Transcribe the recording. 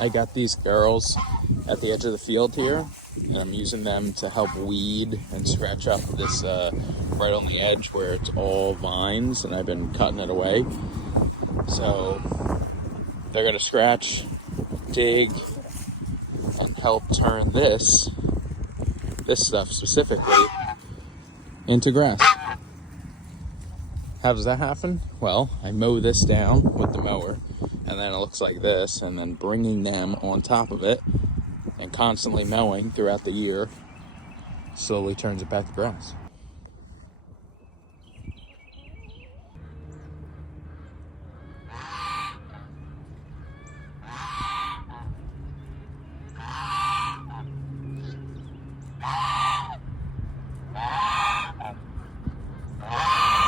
I got these girls at the edge of the field here, and I'm using them to help weed and scratch up this right on the edge where it's all vines, and I've been cutting it away. So they're gonna scratch, dig, and help turn this stuff specifically into grass. How does that happen? Well, I mow this down with the mower, and then it looks like this, and then bringing them on top of it and constantly mowing throughout the year slowly turns it back to grass.